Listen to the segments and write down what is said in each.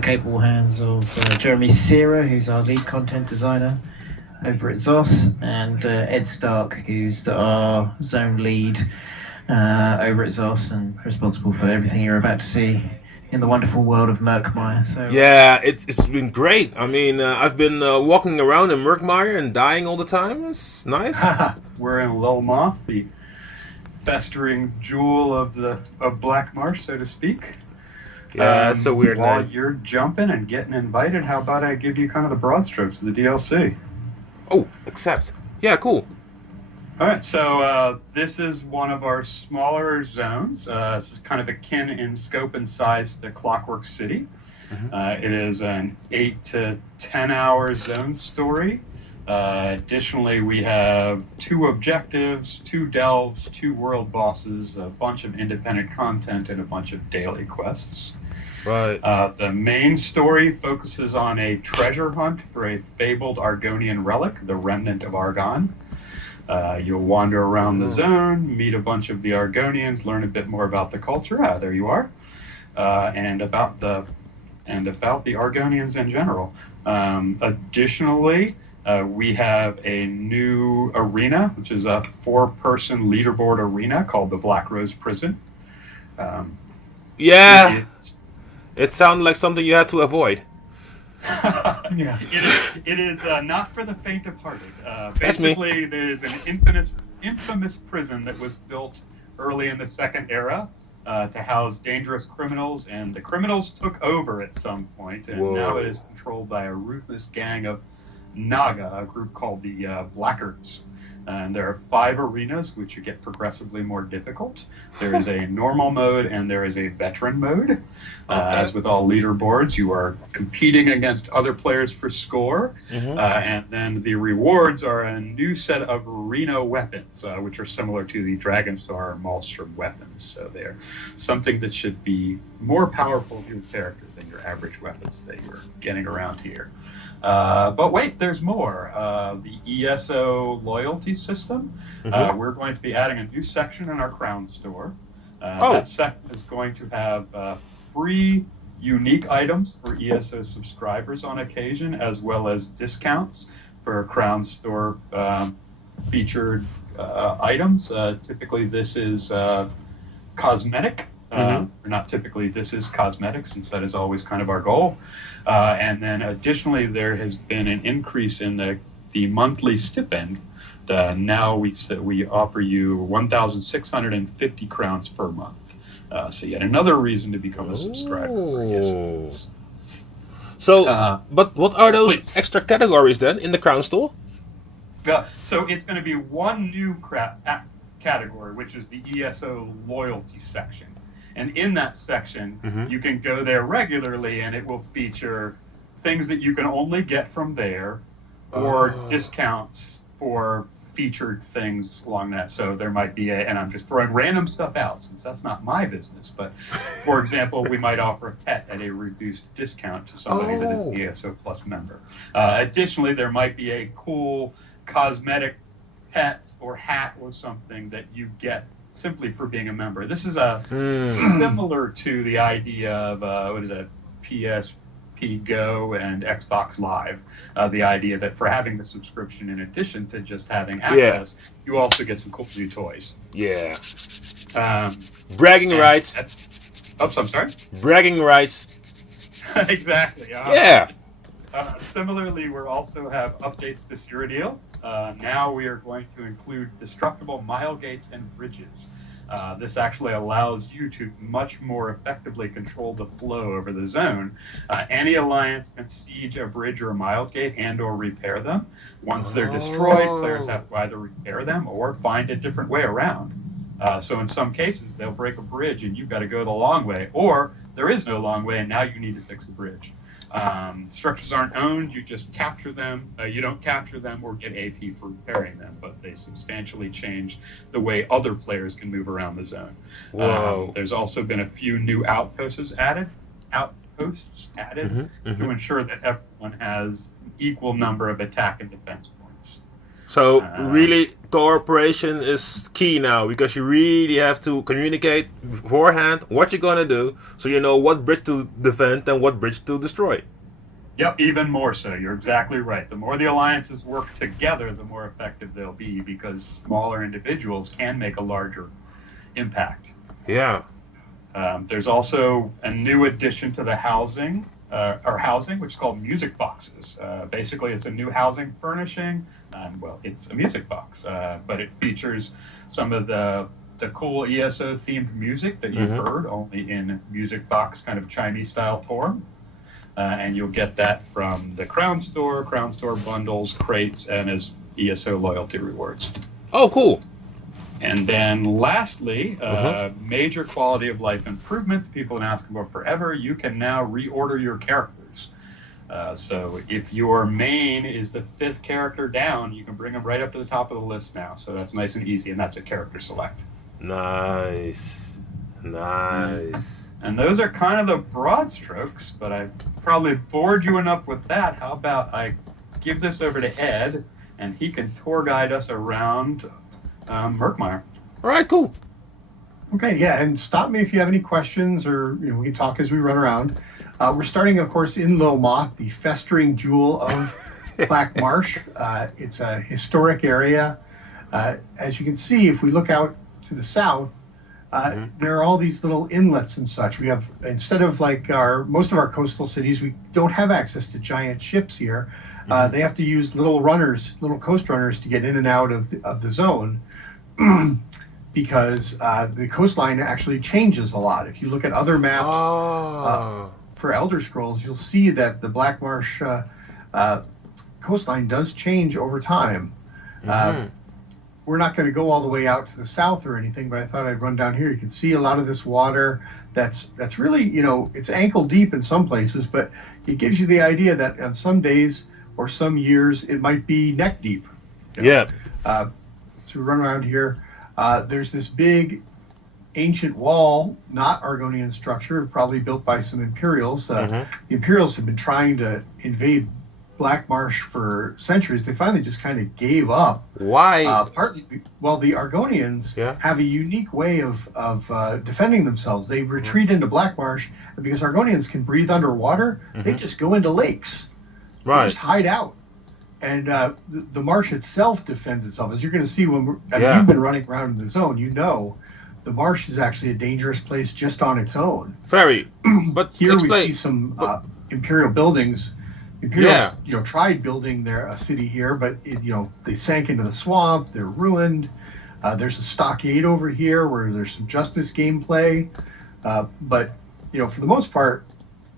capable hands of Jeremy Sera, who's our lead content designer over at ZOS, and Ed Stark, who's our zone lead over at ZOS and responsible for everything you're about to see in the wonderful world of Murkmire. So Yeah, it's been great. I mean, I've been walking around in Murkmire and dying all the time. It's nice. We're in Lil Moth, the festering jewel of Black Marsh, so to speak. Yeah, it's a weird While name. you're jumping and getting invited, how about I give you kind of the broad strokes of the DLC? Oh, accept. Yeah, cool. All right, so this is one of our smaller zones. This is kind of akin in scope and size to Clockwork City. Mm-hmm. It is an 8 to 10 hour zone story. Additionally, we have 2 objectives, 2 delves, 2 world bosses, a bunch of independent content, and a bunch of daily quests. Right. The main story focuses on a treasure hunt for a fabled Argonian relic, the Remnant of Argon. You'll wander around the zone, meet a bunch of the Argonians, learn a bit more about the culture. There you are, and about the Argonians in general. Additionally, we have a new arena, which is a 4-person leaderboard arena called the Black Rose Prison. Yeah. It sounded like something you had to avoid. Yeah. It is not for the faint of heart. That's me. Basically, there is an infamous prison that was built early in the Second Era to house dangerous criminals, and the criminals took over at some point, and now it is controlled by a ruthless gang of Naga, a group called the Blackguards. And there are 5 arenas, which get progressively more difficult. There is a normal mode and there is a veteran mode. As with all leaderboards, you are competing against other players for score. And then the rewards are a new set of arena weapons, which are similar to the Dragonstar or Maelstrom weapons. So they're something that should be more powerful to your character than your average weapons that you're getting around here. But wait, there's more. The ESO loyalty system. We're going to be adding a new section in our Crown store. That section is going to have free unique items for ESO subscribers on occasion, as well as discounts for Crown store featured items. Typically, this is cosmetic. Not typically, this is cosmetic, since that is always kind of our goal. And then additionally, there has been an increase in the monthly stipend. Now we offer you 1,650 crowns per month. So yet another reason to become a subscriber. So, but what are those extra categories then in the Crown store? So it's going to be one new category, which is the ESO loyalty section. And in that section, you can go there regularly, and it will feature things that you can only get from there, or discounts for featured things along that. So there might be and I'm just throwing random stuff out, since that's not my business, but for example, we might offer a pet at a reduced discount to somebody that is an ESO Plus member. Additionally, there might be a cool cosmetic pet or hat or something that you get simply for being a member. This is similar to the idea of what is it, PSP Go and Xbox Live. The idea that for having the subscription, in addition to just having access, you also get some cool new toys. Yeah. Bragging rights. I'm sorry? Bragging rights. Exactly. Yeah. Similarly, we also have updates to Cyrodiil. Now we are going to include destructible mile gates and bridges. This actually allows you to much more effectively control the flow over the zone. Any alliance can siege a bridge or a mile gate and or repair them. Once they're destroyed, players have to either repair them or find a different way around. So in some cases, they'll break a bridge and you've got to go the long way, or there is no long way and now you need to fix a bridge. Structures aren't owned, you just capture them. You don't capture them or get AP for repairing them, but they substantially change the way other players can move around the zone. There's also been a few new outposts added to ensure that everyone has an equal number of attack and defense points. So really, cooperation is key now because you really have to communicate beforehand what you're gonna do, so you know what bridge to defend and what bridge to destroy. Yep, even more so. You're exactly right. The more the alliances work together, the more effective they'll be because smaller individuals can make a larger impact. Yeah. There's also a new addition to the housing, which is called music boxes. Basically, it's a new housing furnishing. Well, it's a music box, but it features some of the cool ESO themed music that you've heard only in music box kind of Chinese style form. And you'll get that from the Crown Store bundles, crates, and as ESO loyalty rewards. Oh, cool. And then lastly, major quality of life improvements people have been asking for forever. You can now reorder your characters. So if your main is the 5th character down, you can bring them right up to the top of the list now. So that's nice and easy, and that's a character select. Nice. And those are kind of the broad strokes, but I probably bored you enough with that. How about I give this over to Ed, and he can tour guide us around Murkmire. All right, cool. Okay, yeah, and stop me if you have any questions, or we can talk as we run around. We're starting, of course, in Lil Moth, the festering jewel of Black Marsh. It's a historic area. As you can see, if we look out to the south, there are all these little inlets and such. We have, instead of like most of our coastal cities, we don't have access to giant ships here. They have to use little coast runners to get in and out of the zone because the coastline actually changes a lot. If you look at other maps for Elder Scrolls, you'll see that the Black Marsh coastline does change over time. We're not going to go all the way out to the south or anything, but I thought I'd run down here. You can see a lot of this water that's really, it's ankle deep in some places, but it gives you the idea that on some days or some years it might be neck deep. Yeah. So we run around here. There's this big ancient wall, not Argonian structure, probably built by some Imperials. The Imperials have been trying to invade Black Marsh for centuries. They finally just kind of gave up. Why? Partly, the Argonians have a unique way of defending themselves. They retreat into Black Marsh, and because Argonians can breathe underwater, they just go into lakes. Right. They just hide out. And the marsh itself defends itself. As you're going to see when you've been running around in the zone, the marsh is actually a dangerous place just on its own. Very. But here we see some Imperial buildings. Imperials, tried building a city here, but they sank into the swamp. They're ruined. There's a stockade over here where there's some justice gameplay, but for the most part,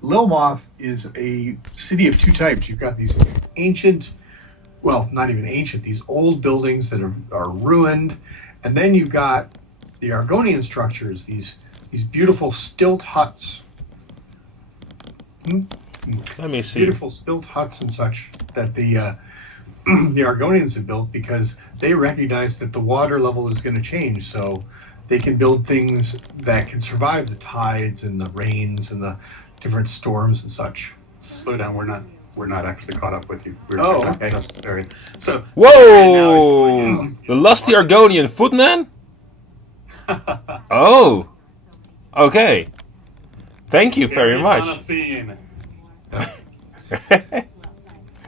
Lil Moth is a city of two types. You've got these ancient, well, not even ancient, these old buildings that are ruined, and then you've got the Argonian structures, these beautiful stilt huts. Let me see. Beautiful stilt huts and such that the Argonians have built because they recognize that the water level is going to change, so they can build things that can survive the tides and the rains and the different storms and such. Slow down, we're not actually caught up with you. Okay. Necessary. So whoa! The lusty Argonian footman? Oh. Okay. Thank you very much.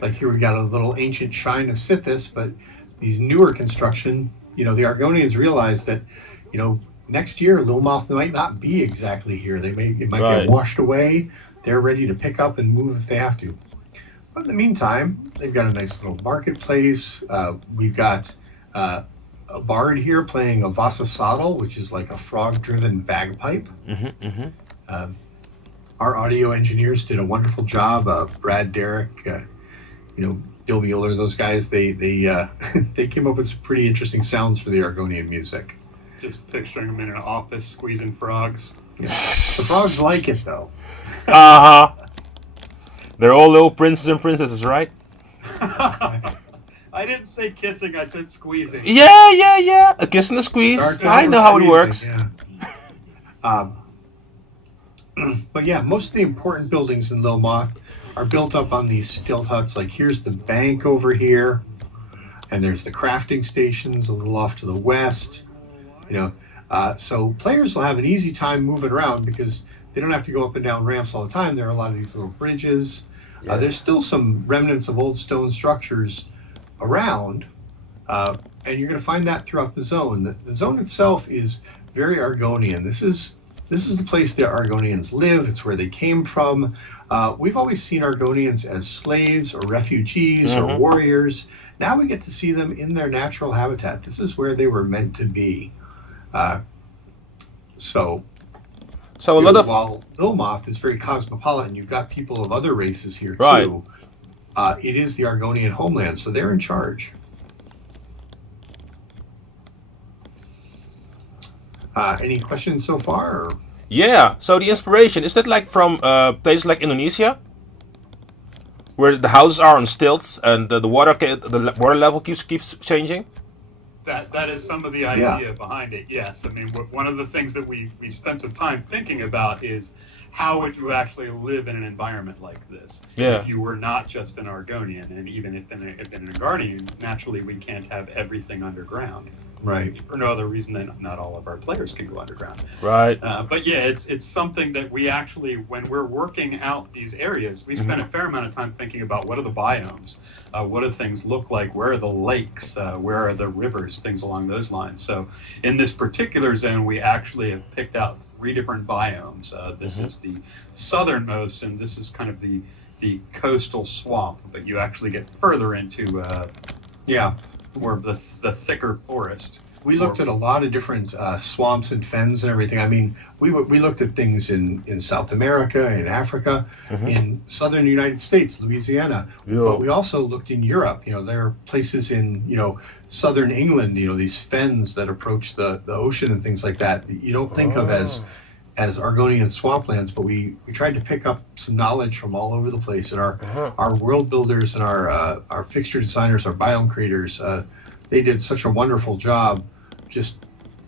Like here we got a little ancient shrine of Sithis, but these newer construction, the Argonians realize that, next year Lil Moth might not be exactly here. It might get washed away. They're ready to pick up and move if they have to. But in the meantime, they've got a nice little marketplace. We've got a bard here playing a vassasaddle, which is like a frog-driven bagpipe. Our audio engineers did a wonderful job. Brad, Derek, Bill Mueller, those guys, they came up with some pretty interesting sounds for the Argonian music. Just picturing them in an office squeezing frogs. Yeah. The frogs like it, though. They're all little princes and princesses, right? I didn't say kissing, I said squeezing. Yeah. A kiss and a squeeze. I know how it works. Yeah. But yeah, most of the important buildings in Lil Moth are built up on these stilt huts. Like here's the bank over here. and there's the crafting stations a little off to the west. So players will have an easy time moving around because they don't have to go up and down ramps all the time. There are a lot of these little bridges. Yeah. There's still some remnants of old stone structures around, and you're going to find that throughout the zone. The zone itself is very Argonian. This is the place the Argonians live. It's where they came from. We've always seen Argonians as slaves or refugees or warriors. Now we get to see them in their natural habitat. This is where they were meant to be. So a lot of, while Ilmoth is very cosmopolitan, you've got people of other races here too. It is the Argonian homeland, so they're in charge. Any questions so far? Or? Yeah. So the inspiration, is that like from places like Indonesia, where the houses are on stilts and the water level keeps changing? That is some of the idea behind it, yes. I mean, one of the things that we spent some time thinking about is how would you actually live in an environment like this if you were not just an Argonian, and even if in an Argonian, naturally we can't have everything underground. Right. For no other reason than not all of our players can go underground. Right. But yeah, it's something that we actually, when we're working out these areas, we spend a fair amount of time thinking about what are the biomes, what do things look like, where are the lakes, where are the rivers, things along those lines. So in this particular zone, we actually have picked out 3 different biomes. This is the southernmost, and this is kind of the coastal swamp, but you actually get further into more of the thicker forest. We looked at a lot of different swamps and fens and everything. I mean, we looked at things in South America, in Africa, in southern United States, Louisiana. But we also looked in Europe. There are places in, southern England, these fens that approach the ocean and things like that you don't think of as Argonian swamplands, but we tried to pick up some knowledge from all over the place, and our world builders and our fixture designers, our biome creators, they did such a wonderful job just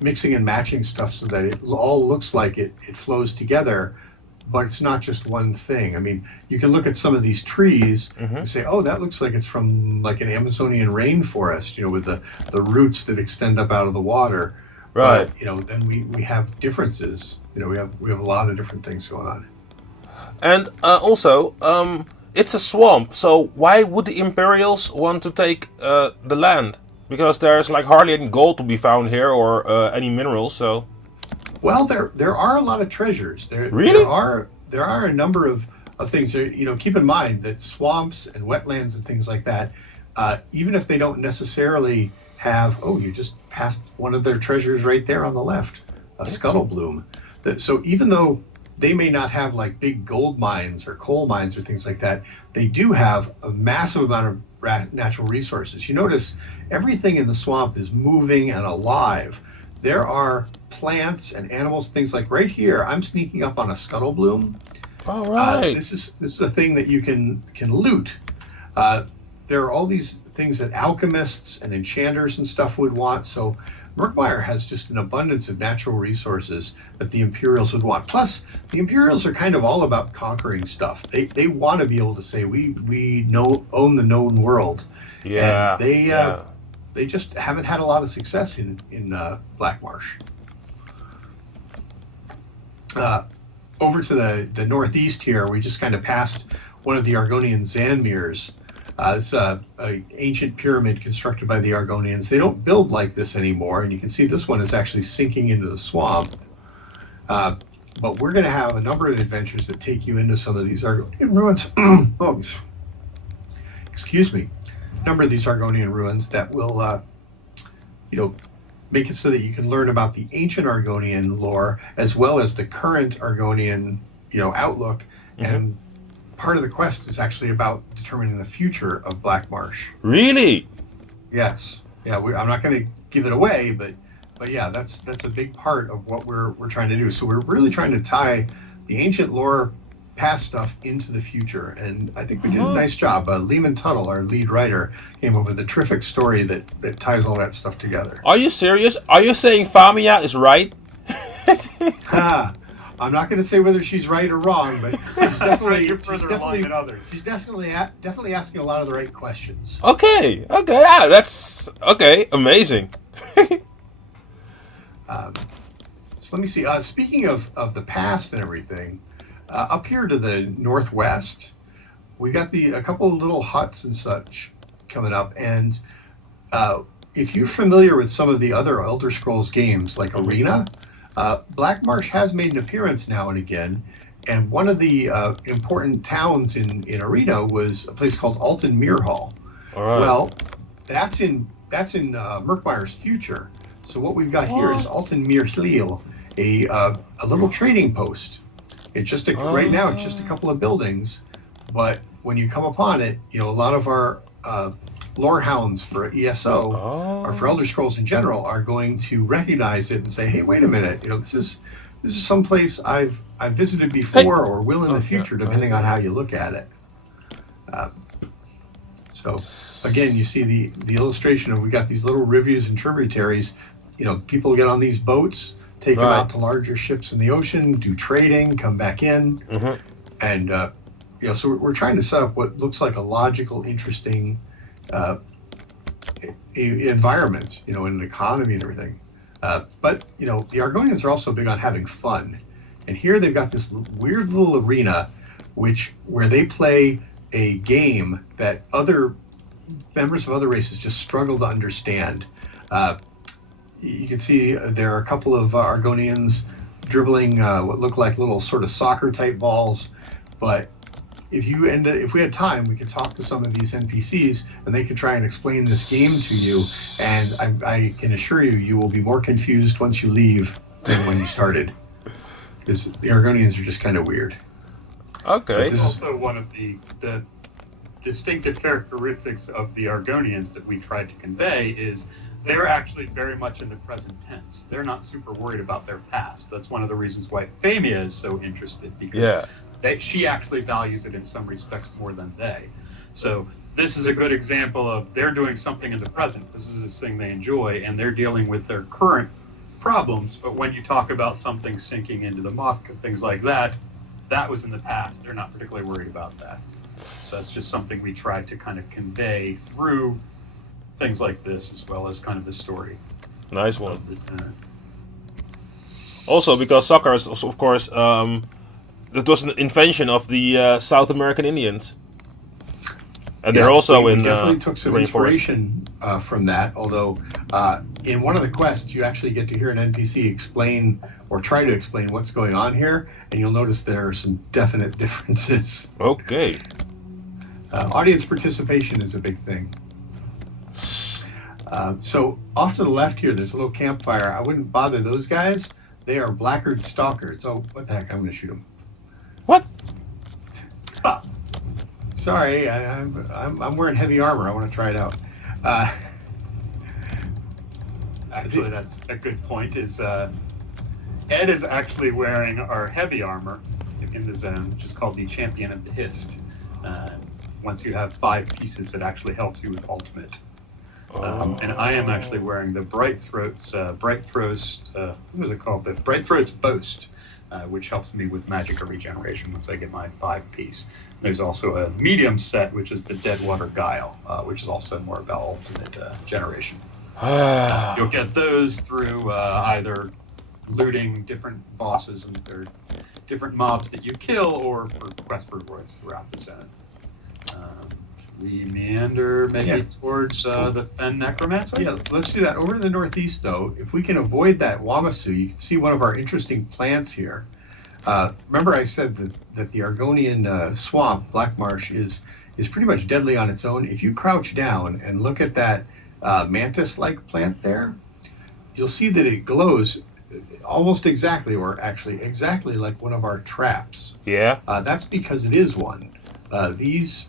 mixing and matching stuff so that it all looks like it flows together, but it's not just one thing. I mean, you can look at some of these trees and say, oh, that looks like it's from like an Amazonian rainforest, with the roots that extend up out of the water. Right. But, then we have differences. We have a lot of different things going on. And also, it's a swamp. So why would the Imperials want to take the land? Because there's like hardly any gold to be found here, or any minerals. So. Well, there are a lot of treasures. Really? There are a number of things. Keep in mind that swamps and wetlands and things like that, even if they don't necessarily have, you just passed one of their treasures right there on the left, a scuttle bloom. So even though they may not have like big gold mines or coal mines or things like that, they do have a massive amount of natural resources. You notice everything in the swamp is moving and alive. There are plants and animals, things like right here, I'm sneaking up on a scuttle bloom. All right. This is a thing that you can loot. There are all these things that alchemists and enchanters and stuff would want. So Murkmire has just an abundance of natural resources that the Imperials would want. Plus, the Imperials are kind of all about conquering stuff. They want to be able to say, we own the known world. Yeah. And they just haven't had a lot of success in Black Marsh. Over to the northeast here, we just kind of passed one of the Argonian Zanmirs. It's an ancient pyramid constructed by the Argonians. They don't build like this anymore, and you can see this one is actually sinking into the swamp. But we're going to have a number of adventures that take you into some of these Argonian ruins. Excuse me. A number of these Argonian ruins that will, make it so that you can learn about the ancient Argonian lore as well as the current Argonian, outlook. And part of the quest is actually about determining the future of Black Marsh. Really? Yes. Yeah. I'm not going to give it away, but yeah, that's a big part of what we're trying to do. So we're really trying to tie the ancient lore, past stuff into the future, and I think we did a nice job. Lehman Tuttle, our lead writer, came up with a terrific story that ties all that stuff together. Are you serious? Are you saying Famia is right? I'm not going to say whether she's right or wrong, but she's definitely, You're further along than others. She's definitely asking a lot of the right questions. Okay, yeah, that's okay, amazing. So let me see. Speaking of the past and everything, up here to the northwest, we got a couple of little huts and such coming up. And if you're familiar with some of the other Elder Scrolls games like Arena, Black Marsh has made an appearance now and again. And one of the important towns in Arena was a place called Alton Mere Hall. All right. Well, that's in Murkmire's future. So what we've got here is Alton Mere Hleel, a little trading post. It's just right now it's just a couple of buildings, but when you come upon it, a lot of our lore hounds for ESO or for Elder Scrolls in general are going to recognize it and say, "Hey, wait a minute! This is someplace I've visited before or will in the future, depending on how you look at it." So again, you see the illustration of we got these little rivers and tributaries. People get on these boats, take them out to larger ships in the ocean, do trading, come back in, and so we're trying to set up what looks like a logical, interesting environment, an economy and everything. But the Argonians are also big on having fun, and here they've got this weird little arena, where they play a game that other members of other races just struggle to understand. You can see there are a couple of Argonians dribbling what look like little sort of soccer type balls, but if we had time, we could talk to some of these NPCs and they could try and explain this game to you, and I can assure you will be more confused once you leave than when you started, because the Argonians are just kind of weird. Okay. This is also one of the distinctive characteristics of the Argonians that we tried to convey is they're actually very much in the present tense. They're not super worried about their past. That's one of the reasons why Famia is so interested, because she actually values it in some respects more than they. So this is a good example of they're doing something in the present. This is this thing they enjoy, and they're dealing with their current problems. But when you talk about something sinking into the muck and things like that, that was in the past. They're not particularly worried about that. So that's just something we tried to kind of convey through things like this, as well as kind of the story. Nice one. Also, because soccer is, of course, that was an invention of the South American Indians. And they're also we in definitely took some rainforest. inspiration from that, although in one of the quests you actually get to hear an NPC explain or try to explain what's going on here, and you'll notice there are some definite differences. Okay. Audience participation is a big thing. So off to the left here, there's a little campfire. I wouldn't bother those guys. They are blackguard stalkers. Oh, what the heck? I'm going to shoot them. What? Sorry, I'm wearing heavy armor. I want to try it out. Actually, that's a good point. Ed is actually wearing our heavy armor in the zone, which is called the Champion of the Hist. Once you have 5 pieces, it actually helps you with ultimate. And I am actually wearing the Bright Throat's what is it called? The Bright Throat's Boast, which helps me with magic regeneration once I get my 5-piece. There's also a medium set, which is the Deadwater Guile, which is also more about ultimate generation. You'll get those through either looting different bosses and their different mobs that you kill, or for quest rewards throughout the zone. We meander maybe towards the Fen Necromancer? Yeah, let's do that. Over to the northeast, though, if we can avoid that Wamasu, you can see one of our interesting plants here. Remember I said that the Argonian swamp, Black Marsh, is pretty much deadly on its own. If you crouch down and look at that mantis-like plant there, you'll see that it glows almost exactly, or actually exactly like one of our traps. Yeah. That's because it is one. These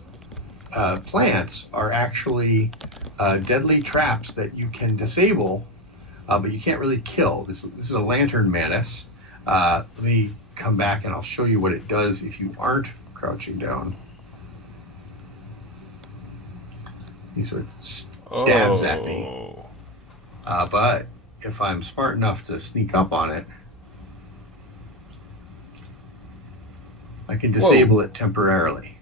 plants are actually deadly traps that you can disable, but you can't really kill. This is a lantern mantis. Let me come back and I'll show you what it does if you aren't crouching down. So it stabs at me. But if I'm smart enough to sneak up on it, I can disable it temporarily.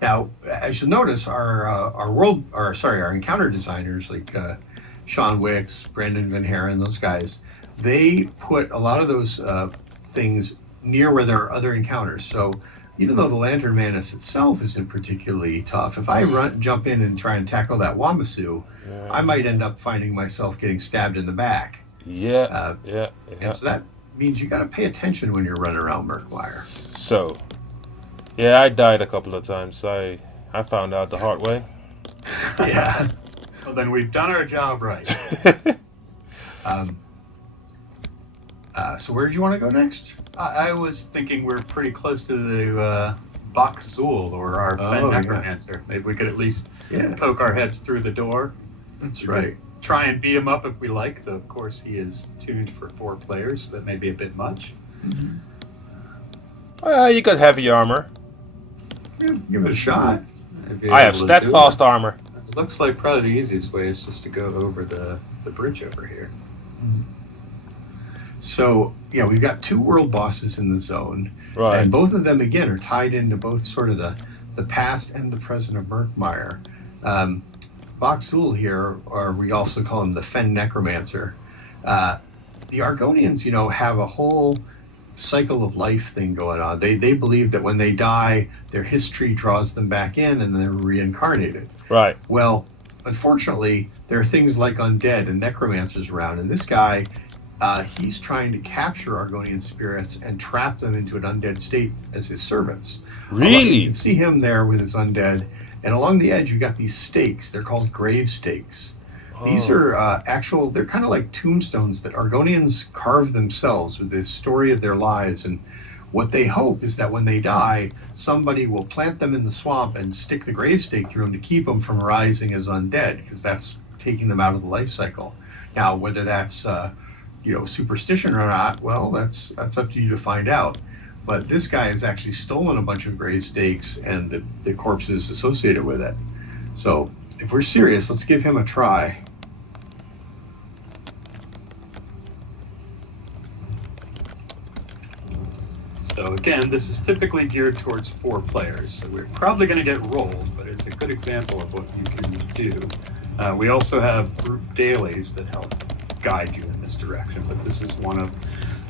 Now, as you'll notice, our encounter designers like Sean Wicks, Brandon Van Haren, those guys, they put a lot of those things near where there are other encounters. So even though the Lantern Manus itself isn't particularly tough, if I jump in and try and tackle that Wamasu, I might end up finding myself getting stabbed in the back. Yeah. And so that means you got to pay attention when you're running around Murkmire. So, yeah, I died a couple of times. I found out the hard way. Yeah. Well, then we've done our job right. So where did you want to go next? I was thinking we're pretty close to the Bakzul, or our Fen necromancer. Maybe we could at least poke our heads through the door. That's right. Try and beat him up if we like, though of course he is tuned for 4 players, so that may be a bit much. Mm-hmm. Well, you got heavy armor. Give it a shot. I have steadfast armor. It looks like probably the easiest way is just to go over the bridge over here. Mm-hmm. So, yeah, we've got 2 world bosses in the zone. Right. And both of them, again, are tied into both sort of the past and the present of Murkmire. Bakzul here, or we also call him the Fen necromancer. The Argonians, have a whole cycle of life thing going on. They believe that when they die, their history draws them back in and they're reincarnated. Right. Well, unfortunately, there are things like undead and necromancers around, and this guy, he's trying to capture Argonian spirits and trap them into an undead state as his servants. Really? You can see him there with his undead, and along the edge you've got these stakes. They're called grave stakes. These are they're kind of like tombstones that Argonians carve themselves with the story of their lives, and what they hope is that when they die, somebody will plant them in the swamp and stick the grave stake through them to keep them from rising as undead, because that's taking them out of the life cycle. Now, whether that's superstition or not, well, that's up to you to find out. But this guy has actually stolen a bunch of grave stakes and the corpses associated with it. So if we're serious, let's give him a try. So again, this is typically geared towards 4 players, so we're probably going to get rolled, but it's a good example of what you can do. We also have group dailies that help guide you in this direction, but this is one of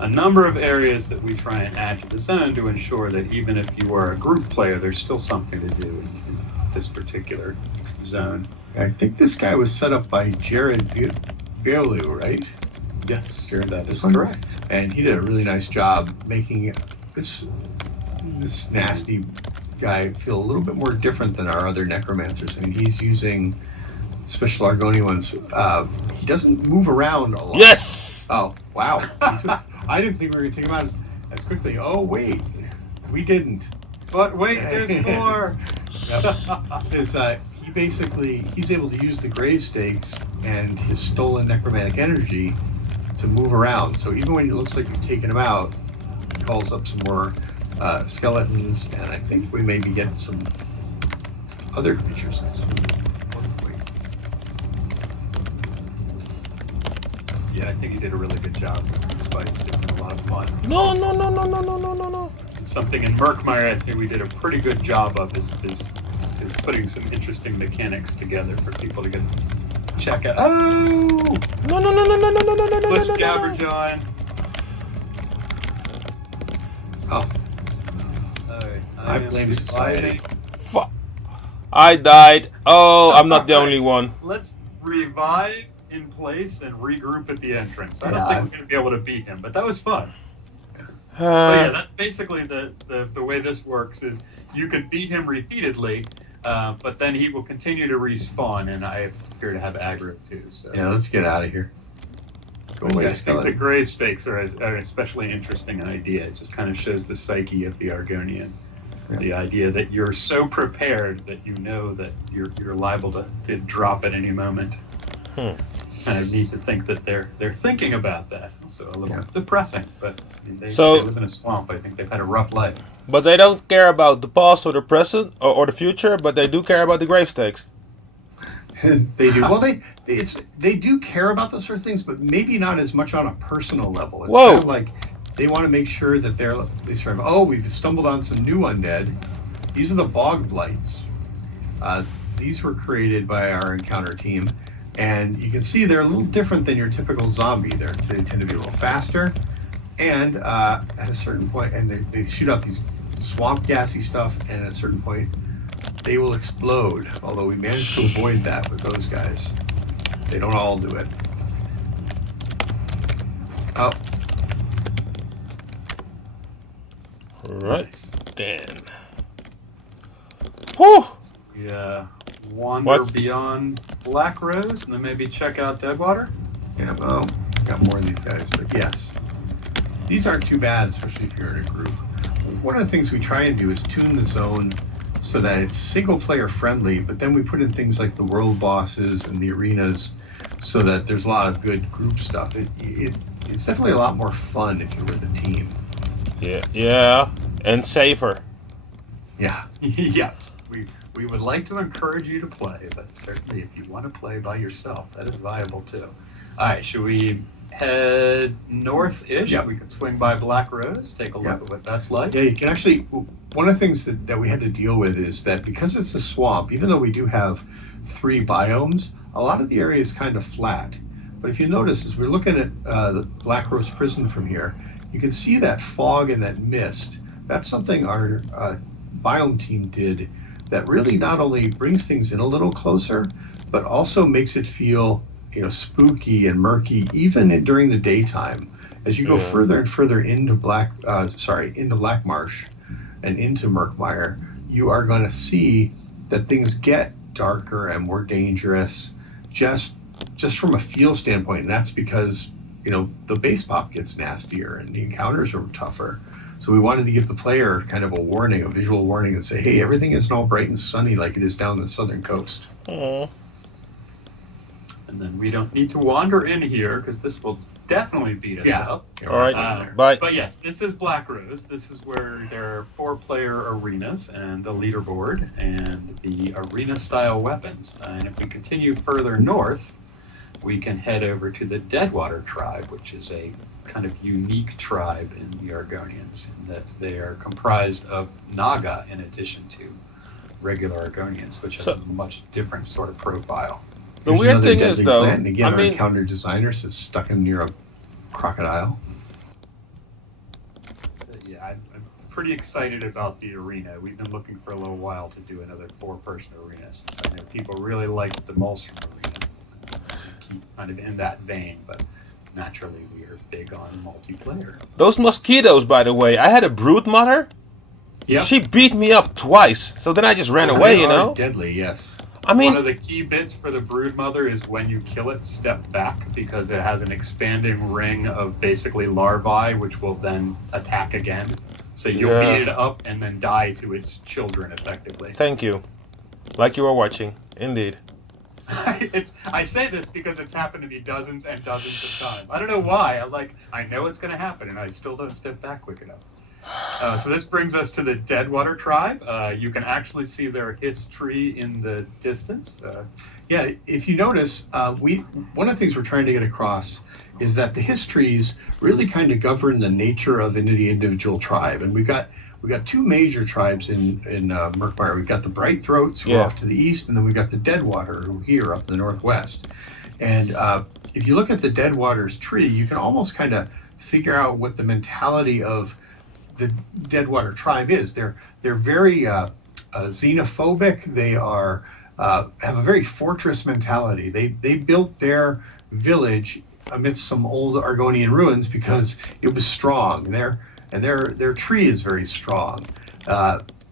a number of areas that we try and add to the zone to ensure that even if you are a group player, there's still something to do in this particular zone. I think this guy was set up by Jared Bearlew, right? Yes, sure, that is correct. And he did a really nice job making this nasty guy feel a little bit more different than our other necromancers. I mean, he's using special Argonian ones. He doesn't move around a lot. Yes! Oh, wow. I didn't think we were going to take him out as quickly. Oh, wait. We didn't. But wait, there's more. Yep. He's able to use the grave stakes and his stolen necromantic energy to move around. So even when it looks like you've taken him out, he calls up some more skeletons, and I think we may be getting some other creatures. Yeah, I think he did a really good job with these fights. They've been a lot of fun. No. And something in Murkmire I think we did a pretty good job of is putting some interesting mechanics together for people to get check out. Oh! No. Push Jabberjaw. Oh. Alright. I blame society. Fuck. I died. Oh, I'm not the only one. Let's revive in place and regroup at the entrance. I don't think we're going to be able to beat him, but that was fun. But yeah, that's basically the way this works is you could beat him repeatedly, but then he will continue to respawn, and I appear to have aggro too. So yeah, let's get out of here. Go away, I think the grave stakes are especially interesting an idea. It just kind of shows the psyche of the Argonian. Yeah. The idea that you're so prepared that you know that you're liable to drop at any moment. Kind of need to think that they're thinking about that. So a little depressing, but I mean, they live in a swamp. I think they've had a rough life. But they don't care about the past or the present or the future, but they do care about the grave stakes. They do. Well, they do care about those sort of things, but maybe not as much on a personal level. It's kind of like they want to make sure that they survive. Oh, we've stumbled on some new undead. These are the bog blights. These were created by our encounter team, and you can see they're a little different than your typical zombie. They tend to be a little faster, and at a certain point, and they shoot out these swamp gassy stuff, and at a certain point, they will explode. Although we managed to avoid that with those guys. They don't all do it. Oh. Right then. Whew! Yeah. Wander beyond Black Rose and then maybe check out Deadwater? Yeah, well, got more of these guys, but yes. These aren't too bad, especially if you're in a group. One of the things we try and do is tune the zone so that it's single player friendly, but then we put in things like the world bosses and the arenas so that there's a lot of good group stuff. It's definitely a lot more fun if you're with a team. Yeah, and safer. Yeah. Yes. We would like to encourage you to play, but certainly if you want to play by yourself, that is viable too. All right, should we head north-ish? Yep. We could swing by Black Rose, take a look at what that's like. Yeah, you can actually, one of the things that we had to deal with is that because it's a swamp, even though we do have 3 biomes, a lot of the area is kind of flat. But if you notice, as we're looking at the Black Rose Prison from here, you can see that fog and that mist. That's something our biome team did that really not only brings things in a little closer, but also makes it feel, spooky and murky, even during the daytime. As you go further and further into Black Marsh and into Murkmire, you are going to see that things get darker and more dangerous, just from a feel standpoint. And that's because the base pop gets nastier and the encounters are tougher. So we wanted to give the player kind of a visual warning, and say, hey, everything isn't all bright and sunny like it is down the southern coast. Aww. And then we don't need to wander in here, because this will definitely beat us up. All right, bye. But yes, this is Black Rose. This is where there are 4-player arenas and the leaderboard and the arena-style weapons. And if we continue further north, we can head over to the Deadwater tribe, which is a kind of unique tribe in the Argonians, in that they are comprised of Naga in addition to regular Argonians, which has a much different sort of profile. The weird thing is, though, and again, our encounter designers have stuck him near a crocodile. Yeah, I'm pretty excited about the arena. We've been looking for a little while to do another 4-person arena, since I know people really like the Mulstrom arena. Keep kind of in that vein, but naturally we are big on multiplayer. Those mosquitoes, by the way, I had a brood mother. Yeah. She beat me up twice, so then I just ran away, They are deadly, yes. I mean, one of the key bits for the brood mother is when you kill it, step back, because it has an expanding ring of basically larvae, which will then attack again. So you'll beat it up and then die to its children, effectively. Thank you. Like you are watching, indeed. I say this because it's happened to me dozens and dozens of times. I don't know why. I know it's going to happen, and I still don't step back quick enough. So this brings us to the Deadwater tribe. You can actually see their history in the distance. Yeah, if you notice, one of the things we're trying to get across is that the histories really kind of govern the nature of any individual tribe, and we've got 2 major tribes in Murkmire. We've got the Bright Throats who are off to the east, and then we've got the Deadwater who are here up in the northwest. And if you look at the Deadwater's tree, you can almost kind of figure out what the mentality of the Deadwater tribe is. They're very xenophobic. They are have a very fortress mentality. They built their village amidst some old Argonian ruins because it was strong. Their tree is very strong.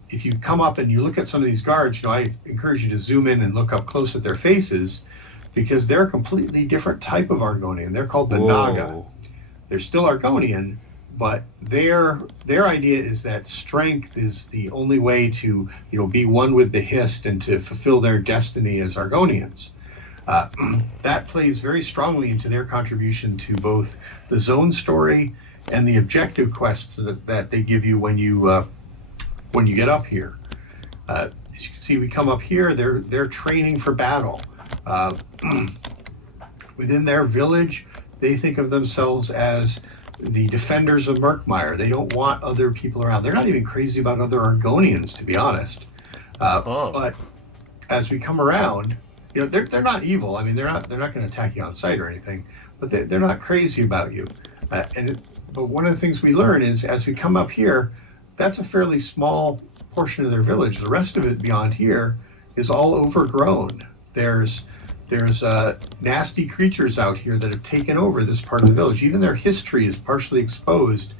If you come up and you look at some of these guards, I encourage you to zoom in and look up close at their faces, because they're a completely different type of Argonian. They're called the Naga. They're still Argonian, but their idea is that strength is the only way to be one with the Hist and to fulfill their destiny as Argonians. That plays very strongly into their contribution to both the zone story and the objective quests that they give you when you get up here. As you can see, we come up here. They're training for battle. Within their village, they think of themselves as the defenders of Murkmire. They don't want other people around. They're not even crazy about other Argonians, to be honest. But as we come around, you know, they're not evil. I mean, they're not going to attack you on sight or anything, but they're not crazy about you. But one of the things we learn is as we come up here, that's a fairly small portion of their village. The rest of it beyond here is all overgrown. There's nasty creatures out here that have taken over this part of the village. Even their history is partially exposed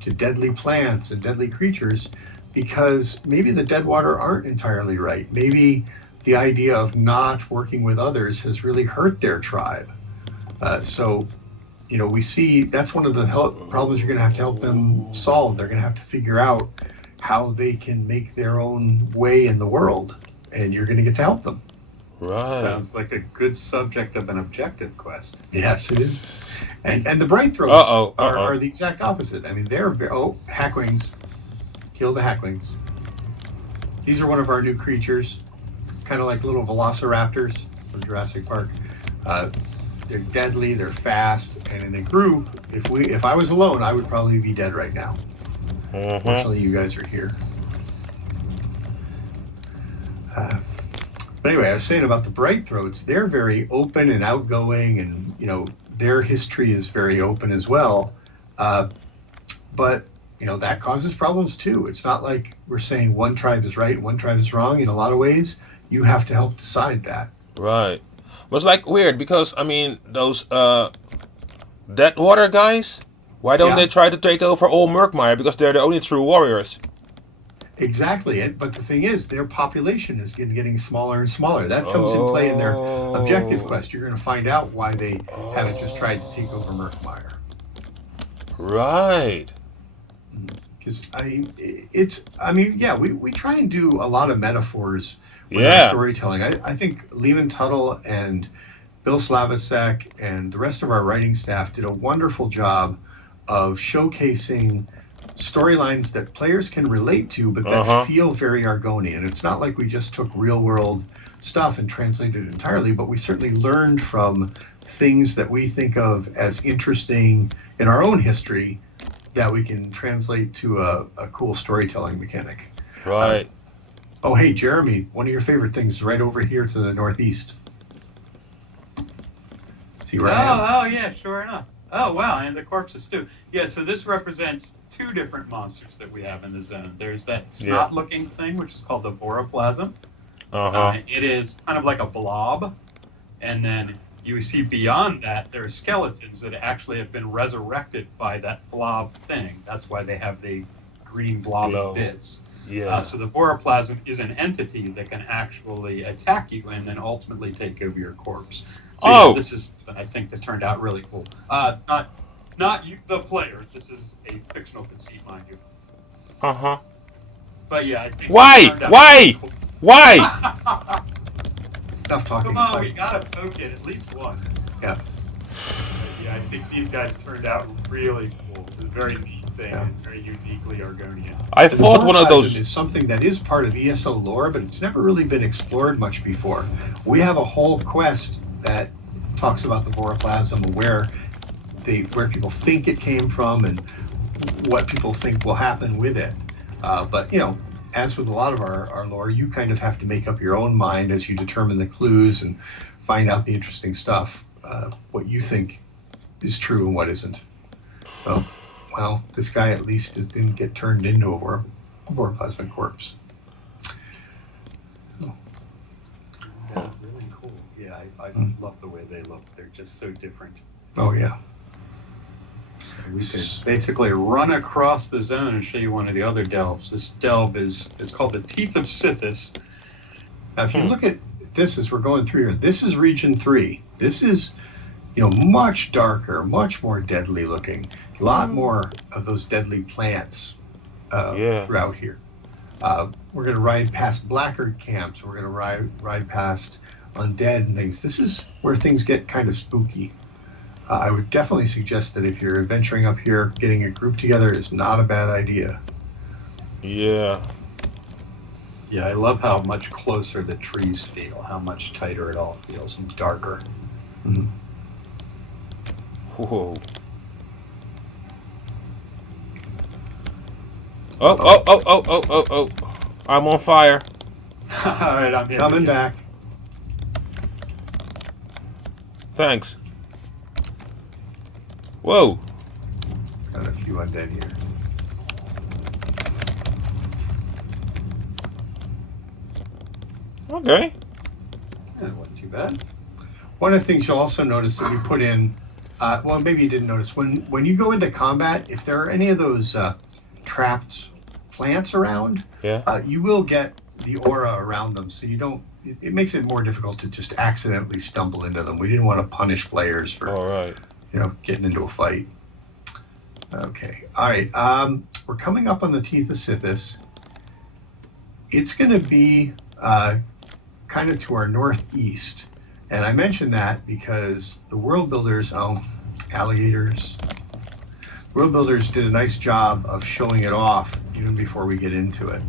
to deadly plants and deadly creatures because maybe the Deadwater aren't entirely right. Maybe the idea of not working with others has really hurt their tribe. So, you know, we see that's one of the problems you're going to have to help them solve. They're going to have to figure out how they can make their own way in the world, and you're going to get to help them. Right. Sounds like a good subject of an objective quest. Yes, it is. And the Bright Throws are the exact opposite. I mean, they're Hackwings. Kill the Hackwings. These are one of our new creatures, kind of like little velociraptors from Jurassic Park. They're deadly, they're fast, and in a group, if I was alone, I would probably be dead right now. Fortunately, you guys are here. But anyway, I was saying about the Bright Throats, they're very open and outgoing, and you know their history is very open as well. But you know that causes problems too. It's not like we're saying one tribe is right and one tribe is wrong. In a lot of ways, you have to help decide that. Right. But it's like weird because I mean those Deadwater guys. Why don't they try to take over all Murkmire because they're the only true warriors? Exactly, but the thing is, their population is getting smaller and smaller. That comes in play in their objective quest. You're going to find out why they haven't just tried to take over Murkmire. Right. Because we try and do a lot of metaphors with our storytelling. I think Lehman Tuttle and Bill Slavacek and the rest of our writing staff did a wonderful job of showcasing storylines that players can relate to, but that feel very Argonian. It's not like we just took real world stuff and translated it entirely, but we certainly learned from things that we think of as interesting in our own history that we can translate to a cool storytelling mechanic. Right. Oh, hey, Jeremy, one of your favorite things is right over here to the northeast. See where I am? Oh, yeah, sure enough. Oh, wow, and the corpses too. Yeah, so this represents two different monsters that we have in the zone. There's that snot-looking thing, which is called the Voroplasm. It is kind of like a blob. And then you see beyond that, there are skeletons that actually have been resurrected by that blob thing. That's why they have the green blobby bits. Yeah. So the Voroplasm is an entity that can actually attack you and then ultimately take over your corpse. So this is, I think, that turned out really cool. Not you, the player. This is a fictional conceit, mind you. But yeah, I think Why? Enough talking. Come on, we gotta poke it at least once. Yeah. But yeah, I think these guys turned out really cool. It was a very neat thing and very uniquely Argonian. I thought one of those is something that is part of ESO lore, but it's never really been explored much before. We have a whole quest that talks about the Voroplasm, where people think it came from and what people think will happen with it. But you know, as with a lot of our lore, you kind of have to make up your own mind as you determine the clues and find out the interesting stuff, what you think is true and what isn't. So, well, this guy at least didn't get turned into a Voroplasmic corpse. Yeah, really cool. Yeah, I love the way they look. They're just so different. Oh, yeah. So we could basically run across the zone and show you one of the other delves. This delve it's called the Teeth of Sithis. Now, if you look at this as we're going through here, this is Region 3. This is, you know, much darker, much more deadly looking. A lot more of those deadly plants throughout here. We're going to ride past blackguard camps. We're going to ride past undead and things. This is where things get kind of spooky. I would definitely suggest that if you're adventuring up here, getting a group together is not a bad idea. Yeah. Yeah, I love how much closer the trees feel, how much tighter it all feels and darker. Whoa. Oh. I'm on fire. Alright, I'm here. Coming back. Thanks. Whoa. Got a few undead here. Okay. That wasn't too bad. One of the things you'll also notice that we put in, well, maybe you didn't notice, when you go into combat, if there are any of those trapped plants around, you will get the aura around them, so you don't, it makes it more difficult to just accidentally stumble into them. We didn't want to punish players for, getting into a fight. Okay, all right, we're coming up on the Teeth of Sithis. It's going to be kind of to our northeast. And I mention that because the world builders, alligators. World builders did a nice job of showing it off even before we get into it.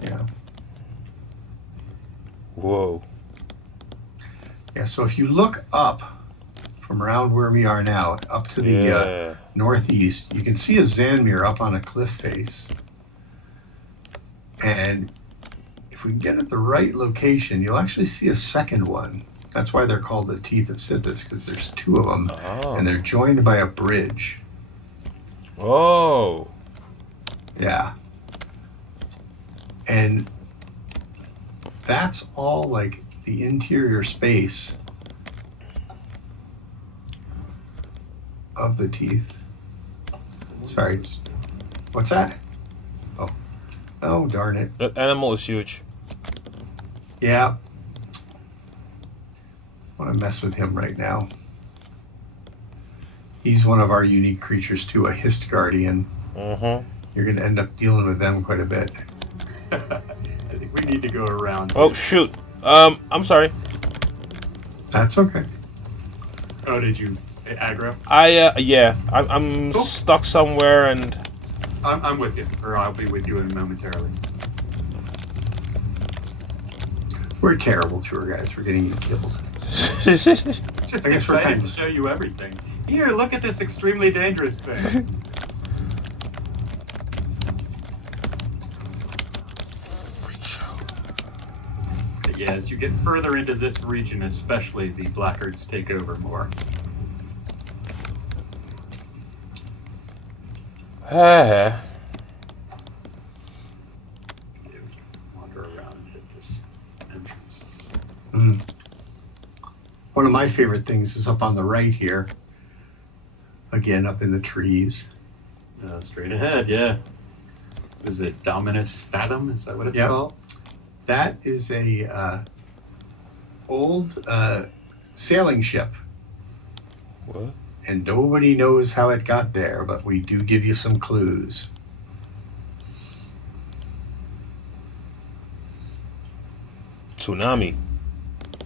Yeah. Whoa. Yeah, so if you look up from around where we are now, up to the northeast, you can see a Zanmir up on a cliff face. And if we can get at the right location, you'll actually see a second one. That's why they're called the Teeth of Sithis, because there's two of them, and they're joined by a bridge. Oh. Yeah. And that's all like the interior space of the teeth. Sorry. What's that? Oh, darn it. That animal is huge. Yeah. I want to mess with him right now. He's one of our unique creatures too, a Histguardian. Mm-hmm. You're going to end up dealing with them quite a bit. I think we need to go around. Oh, shoot. I'm sorry. That's okay. Oh, did you aggro? I'm Cool. stuck somewhere and... I'm with you, or I'll be with you momentarily. We're terrible tour guides. We're getting you killed. Just I guess we're excited kind to show you everything. Here, look at this extremely dangerous thing. But yeah, as you get further into this region, especially, the blackguards take over more. Uh, Wander around and hit this entrance. One of my favorite things is up on the right here. Again, up in the trees. Straight ahead, yeah. Is it Dominus Fathom? Is that what it's called? That is a old sailing ship. what? And nobody knows how it got there, but we do give you some clues. Tsunami.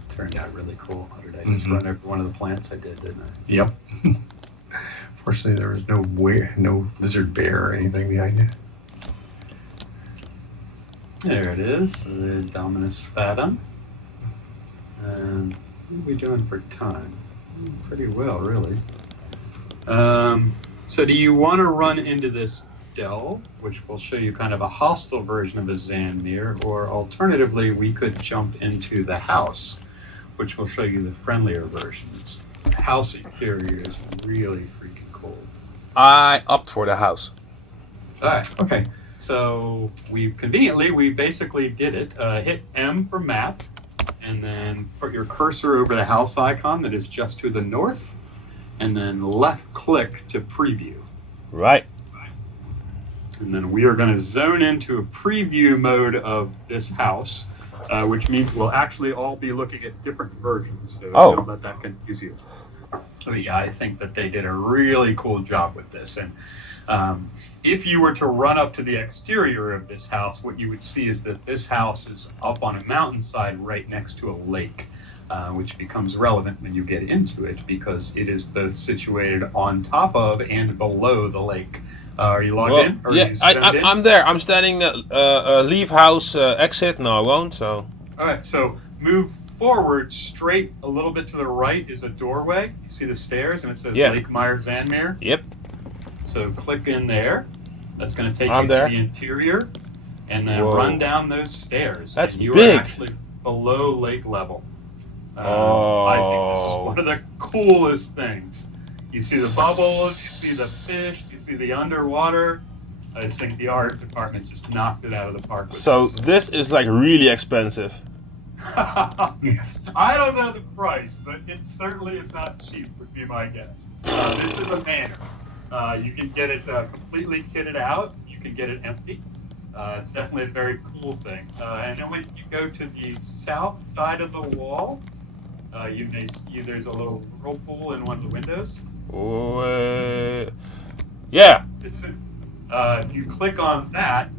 Turned out really cool. How did I just run over one of the plants I did, didn't I? Yep. Fortunately, there was no lizard bear or anything behind it. There it is, the Dominus Fathom. And what are we doing for time? Pretty well, really. So do you want to run into this delve, which will show you kind of a hostile version of a Zanmir, or alternatively, we could jump into the house, which will show you the friendlier versions. The house interior is really freaking cool. I opt for the house. All right. Okay. So we basically did it. Hit M for map, and then put your cursor over the house icon that is just to the north, and then left click to preview. Right. And then we are going to zone into a preview mode of this house, which means we'll actually all be looking at different versions. So don't let that confuse you. But yeah, I think that they did a really cool job with this. And if you were to run up to the exterior of this house, what you would see is that this house is up on a mountainside right next to a lake, which becomes relevant when you get into it because it is both situated on top of and below the lake. Are you logged in? Or yeah, I'm there. I'm standing leave house exit. No, I won't. So. All right, so move forward, straight a little bit to the right is a doorway. You see the stairs, and it says Yeah. Lakemire Zanmere. Yep. So click in there. That's going to take I'm you there. to the interior, and then Whoa. run down those stairs. That's and you big. are actually below lake level. I think this is Oh. one of the coolest things. You see the bubbles, you see the fish, you see the underwater. I just think the art department just knocked it out of the park with So this. this is like really expensive. I don't know the price, but it certainly is not cheap, would be my guess. This is a manor. You can get it completely kitted out. You can get it empty. It's definitely a very cool thing. And then when you go to the south side of the wall, you may see there's a little whirlpool in one of the windows. Yeah. If you click on that,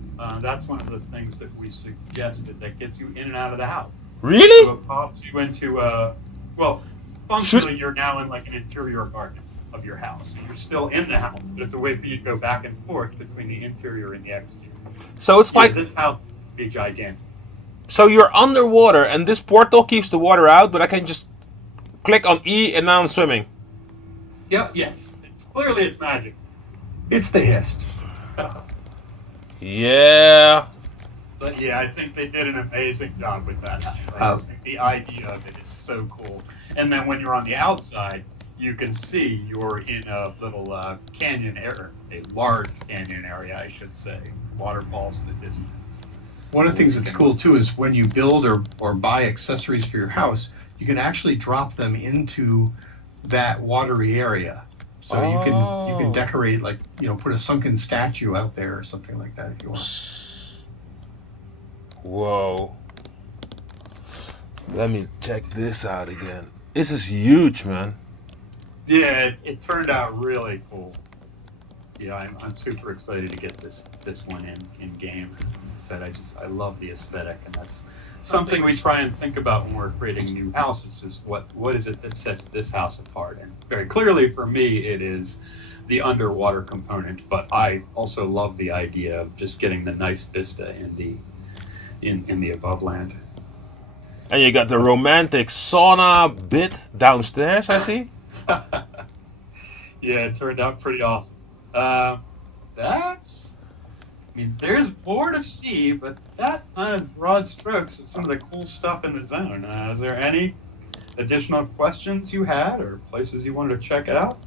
that's one of the things that we suggested that gets you in and out of the house. Really? So it pops you into well, functionally you're now in like an interior garden of your house. You're still in the house, but it's a way for you to go back and forth between the interior and the exterior. So it's like, This house would be gigantic. so you're underwater and this portal keeps the water out, but I can just click on E and now I'm swimming. Yep, yes. Clearly it's magic. It's the hist. Yeah. But yeah, I think they did an amazing job with that house. I just think the idea of it is so cool. And then when you're on the outside, you can see you're in a little canyon area, a large canyon area, I should say. Waterfalls in the distance. One of the things that's cool too is when you build or buy accessories for your house, you can actually drop them into that watery area. So you can decorate, like, put a sunken statue out there or something like that if you want. Whoa. Let me check this out again. This is huge, man. Yeah, it turned out really cool. Yeah, I'm super excited to get this one in game. Like I said, I love the aesthetic, and that's something we try and think about when we're creating new houses. Is what is it that sets this house apart? And very clearly for me, it is the underwater component. But I also love the idea of just getting the nice vista in the above land. And you got the romantic sauna bit downstairs, I see. Yeah, it turned out pretty awesome. There's more to see, but that kind of broad strokes is some of the cool stuff in the zone. Is there any additional questions you had or places you wanted to check out?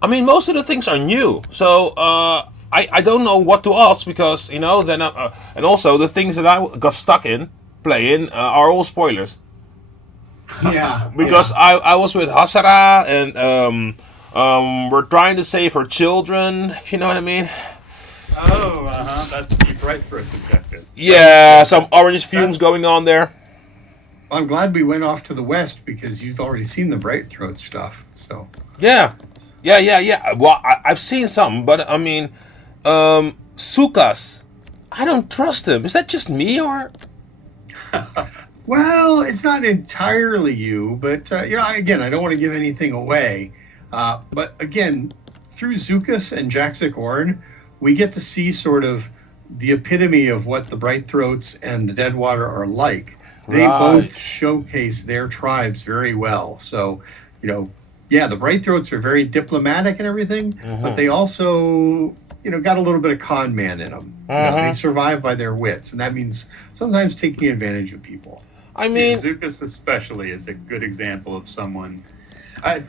I mean, most of the things are new, so I don't know what to ask because then and also the things that I got stuck in playing are all spoilers. Yeah. Because I was with Hasara and we're trying to save her children, if you know what I mean. Oh, that's the Bright Throat's objective. Yeah, some orange fumes going on there. I'm glad we went off to the west because you've already seen the Bright Throat stuff. So. Yeah. Well, I've seen some, but I mean, Sukas, I don't trust him. Is that just me or? Well, it's not entirely you, but again, I don't want to give anything away. But again, through Zukas and Jaxic Orn, we get to see sort of the epitome of what the Bright Throats and the Deadwater are like. They both showcase their tribes very well. So, the Bright Throats are very diplomatic and everything, but they also, got a little bit of con man in them. They survive by their wits, and that means sometimes taking advantage of people. I mean, Zukas especially is a good example of someone.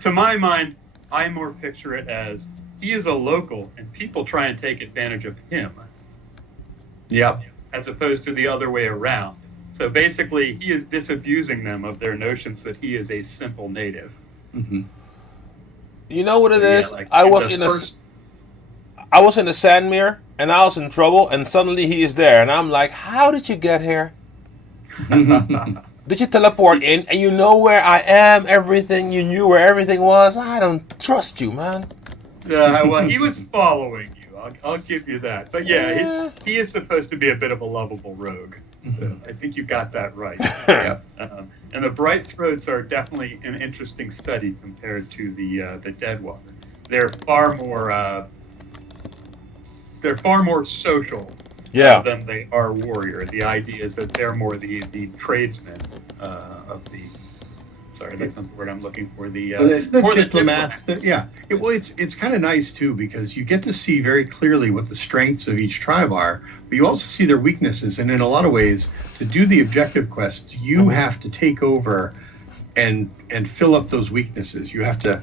To my mind, I more picture it as he is a local, and people try and take advantage of him. Yep. As opposed to the other way around. So basically, he is disabusing them of their notions that he is a simple native. Mm-hmm. You know what it is? Like I was in a Sandmere, and I was in trouble, and suddenly he is there, and I'm like, how did you get here? Did you teleport in, and you know where I am, everything, you knew where everything was? I don't trust you, man. Well, he was following you. I'll give you that. But yeah, he is supposed to be a bit of a lovable rogue. So I think you got that right. And the Bright Throats are definitely an interesting study compared to the Deadwater. They're far more social than they are warrior. The idea is that they're more the tradesmen the. Sorry, that's not the word I'm looking for. The diplomats. It's kind of nice too, because you get to see very clearly what the strengths of each tribe are, but you also see their weaknesses. And in a lot of ways, to do the objective quests, you have to take over and fill up those weaknesses. You have to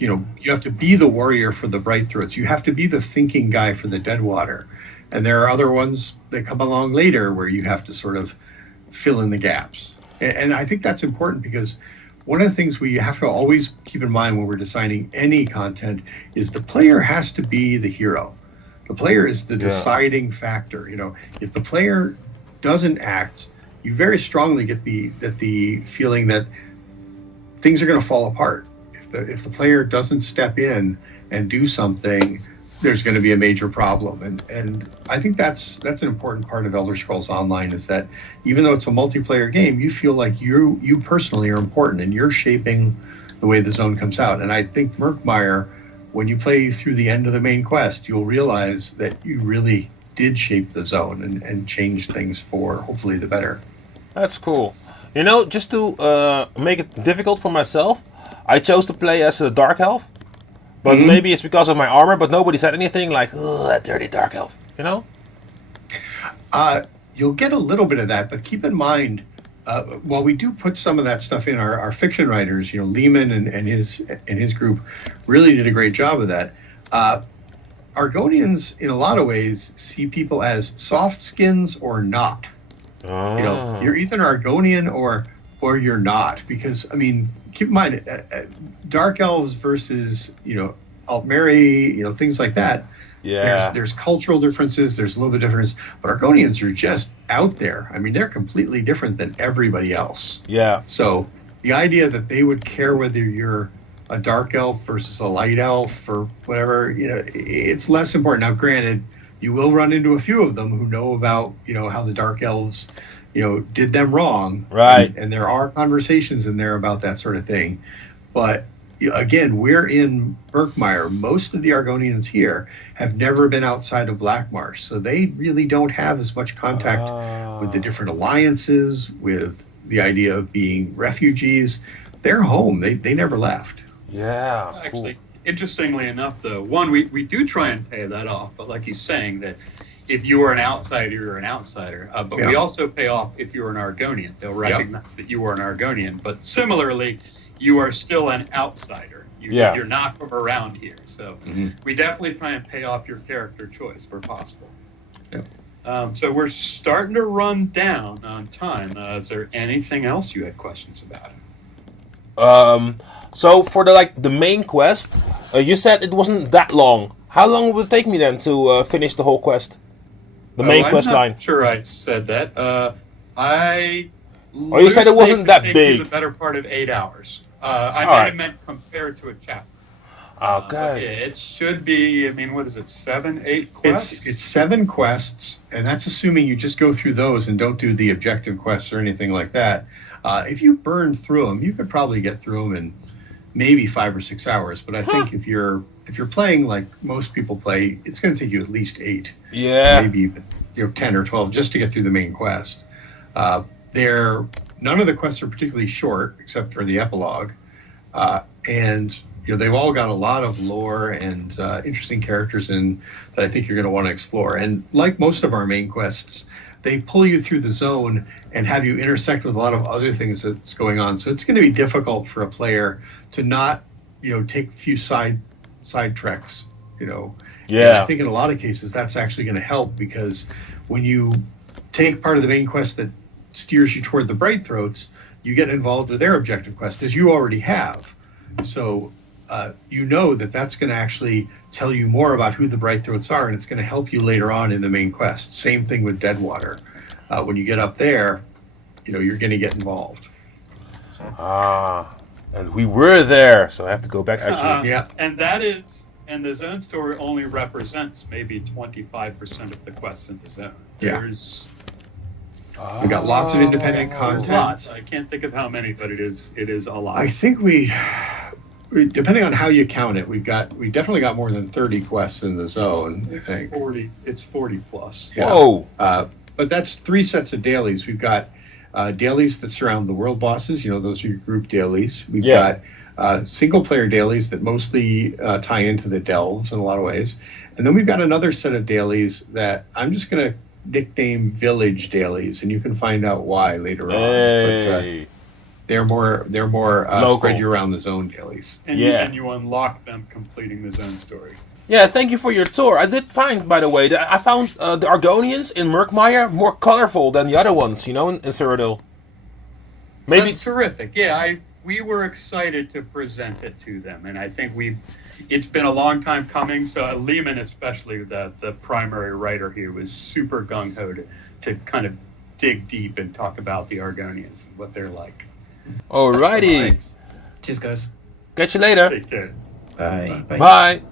you have to be the warrior for the Bright Throats. You have to be the thinking guy for the Deadwater. And there are other ones that come along later where you have to sort of fill in the gaps. And I think that's important, because one of the things we have to always keep in mind when we're designing any content is the player has to be the hero. The player is the deciding factor. If the player doesn't act, you very strongly get the feeling that things are going to fall apart. If the player doesn't step in and do something, there's going to be a major problem. And I think that's an important part of Elder Scrolls Online, is that even though it's a multiplayer game, you feel like you personally are important and you're shaping the way the zone comes out. And I think Murkmire, when you play through the end of the main quest, you'll realize that you really did shape the zone and change things for hopefully the better. That's cool. Just to make it difficult for myself, I chose to play as a Dark Elf. But maybe it's because of my armor, but nobody said anything like, "Oh, that dirty Dark Elf," You'll get a little bit of that, but keep in mind, while we do put some of that stuff in, our fiction writers, Lehman and his group really did a great job of that. Argonians, in a lot of ways, see people as soft skins or not. Oh. You're either an Argonian or you're not, because keep in mind, Dark Elves versus Altmeri, things like that. Yeah. There's cultural differences. There's a little bit of difference, but Argonians are just out there. They're completely different than everybody else. Yeah. So the idea that they would care whether you're a Dark Elf versus a Light Elf or whatever, it's less important. Now, granted, you will run into a few of them who know about how the Dark Elves did them wrong. Right. And there are conversations in there about that sort of thing. But again, we're in Murkmire. Most of the Argonians here have never been outside of Blackmarsh, so they really don't have as much contact with the different alliances, with the idea of being refugees. They're home. They never left. Yeah. Actually, interestingly enough, though, we do try and pay that off, but like he's saying, that if you are an outsider, you're an outsider. But we also pay off if you're an Argonian. They'll recognize that you are an Argonian. But similarly, you are still an outsider. You're not from around here. So we definitely try and pay off your character choice where possible. Yep. So we're starting to run down on time. Is there anything else you had questions about? So for the main quest, you said it wasn't that long. How long would it take me then to finish the whole quest? The main quest line. I'm not sure I said that. You said it wasn't that big. The better part of 8 hours. I might have meant compared to a chapter. Okay. It should be, what is it, 7, 8 quests? It's 7 quests, and that's assuming you just go through those and don't do the objective quests or anything like that. If you burn through them, you could probably get through them in maybe 5 or 6 hours. But I think if you're playing like most people play, it's going to take you at least 8. Yeah. Maybe even 10 or 12 just to get through the main quest. None of the quests are particularly short, except for the epilogue, and they've all got a lot of lore and interesting characters in that I think you're going to want to explore. And like most of our main quests, they pull you through the zone and have you intersect with a lot of other things that's going on. So it's going to be difficult for a player to not, take a few side treks. Yeah. And I think in a lot of cases that's actually going to help, because when you take part of the main quest that steers you toward the Bright Throats, you get involved with their objective quest, as you already have. So that's going to actually tell you more about who the Bright Throats are, and it's going to help you later on in the main quest. Same thing with Deadwater. When you get up there, you're going to get involved. And we were there, so I have to go back actually. And the zone story only represents maybe 25% of the quests in the zone. We got lots of independent content. I can't think of how many, but it is a lot. I think we depending on how you count it, we definitely got more than 30 quests in the zone. I think 40 plus. Yeah. Whoa! But that's 3 sets of dailies. We've got dailies that surround the world bosses. Those are your group dailies. We've got single-player dailies that mostly tie into the delves in a lot of ways. And then we've got another set of dailies that I'm just going to nickname village dailies, and you can find out why later on. But they're more spread you around the zone dailies. And you unlock them completing the zone story. Yeah, thank you for your tour. I did find, by the way, that I found the Argonians in Murkmire more colorful than the other ones, in Cyrodiil. Maybe that's terrific. Yeah, we were excited to present it to them, and I think it's been a long time coming. So Lehman, especially the primary writer here, was super gung ho to kind of dig deep and talk about the Argonians and what they're like. Alrighty. Cheers, guys. Catch you later. Take care. Bye. Bye.